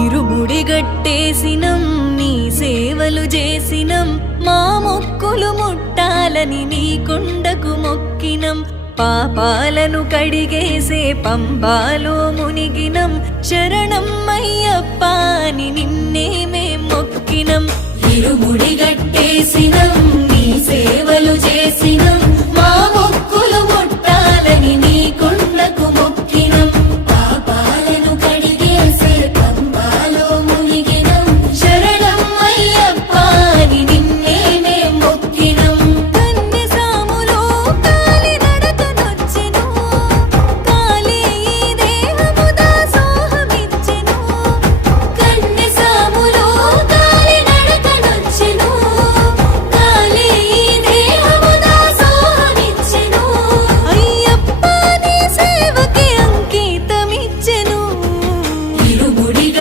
ఇరుముడి గట్టేసినం నీ సేవలు చేసినం మా మొక్కులు ముట్టాలని నీ కొండకు మొక్కినం పాపాలను కడిగేసే పంబాలో మునిగినం శరణం అయ్యప్ప